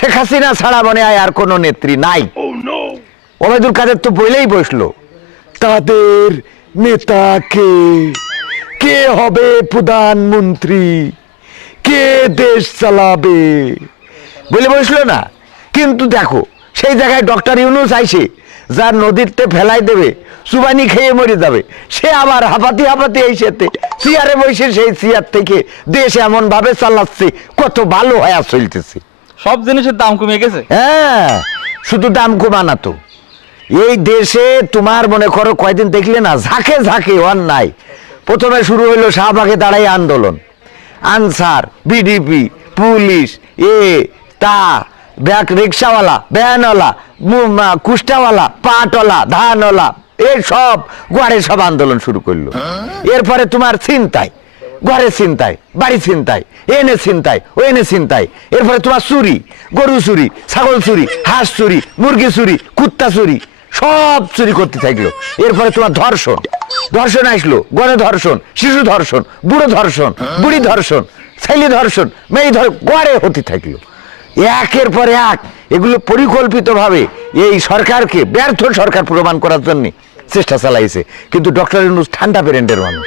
শেখ হাসিনা ছাড়া মনে হয় আর কোনো নেত্রী নাই। ওবায়দুল কাদের তো বইলেই বসল। তাদের নেতা কে? কে হবে প্রধানমন্ত্রী? কে দেশ চালাবে? বলে বসল না। কিন্তু দেখো সেই জায়গায় ডক্টর ইউনুস আইসে যার নদীরতে ফেলাই দেবে সুবানি খেয়ে মরে যাবে। সে আবার হাঁপাতি হাঁপাতি এই সেতে চেয়ারে বসে সেই চেয়ার থেকে দেশ এমন ভাবে চালাচ্ছে কত ভালো হয়ে চলতেছে। সব জিনিসের দাম কমে গেছে। হ্যাঁ শুধু দাম কমানা তো। এই দেশে তোমার মনে করো কয়দিন দেখলে না ঝাঁকে ঝাঁকে অন্যায়। প্রথমে শুরু হইল শাহবাগে দাঁড়াই আন্দোলন। আনসার বিডিপি পুলিশ এ তা ব্যাক রিক্সাওয়ালা ভ্যানওয়ালা মা- কুষ্টাওয়ালা পাটওয়ালা ধানওয়ালা এই সব গড়ে সব আন্দোলন শুরু করল। এরপরে তোমার চিন্তাই ঘরে চিন্তায় বাড়ি চিন্তায় এনে চিন্তায় ও এনে চিন্তায় এরপরে তোমার চুরি গরু চুরি, ছাগল চুরি, হাঁস চুরি, মুরগি চুরি, কুত্তা চুরি, সব চুরি করতে থাকল। এরপরে তোমার ধর্ষণ। ধর্ষণ আসলো গণ ধর্ষণ, শিশু ধর্ষণ, বুড়ো ধর্ষণ, বুড়ি ধর্ষণ, ছেলে ধর্ষণ, মেয়ে ধর, গড়ে হতে থাকল। একের পর এক, এগুলো পরিকল্পিতভাবে এই সরকারকে, ব্যর্থ সরকার প্রমাণ করার জন্য চেষ্টা চালাইছে। কিন্তু ডক্টর ইউনুস ঠান্ডা পেরেন্টের মানুষ।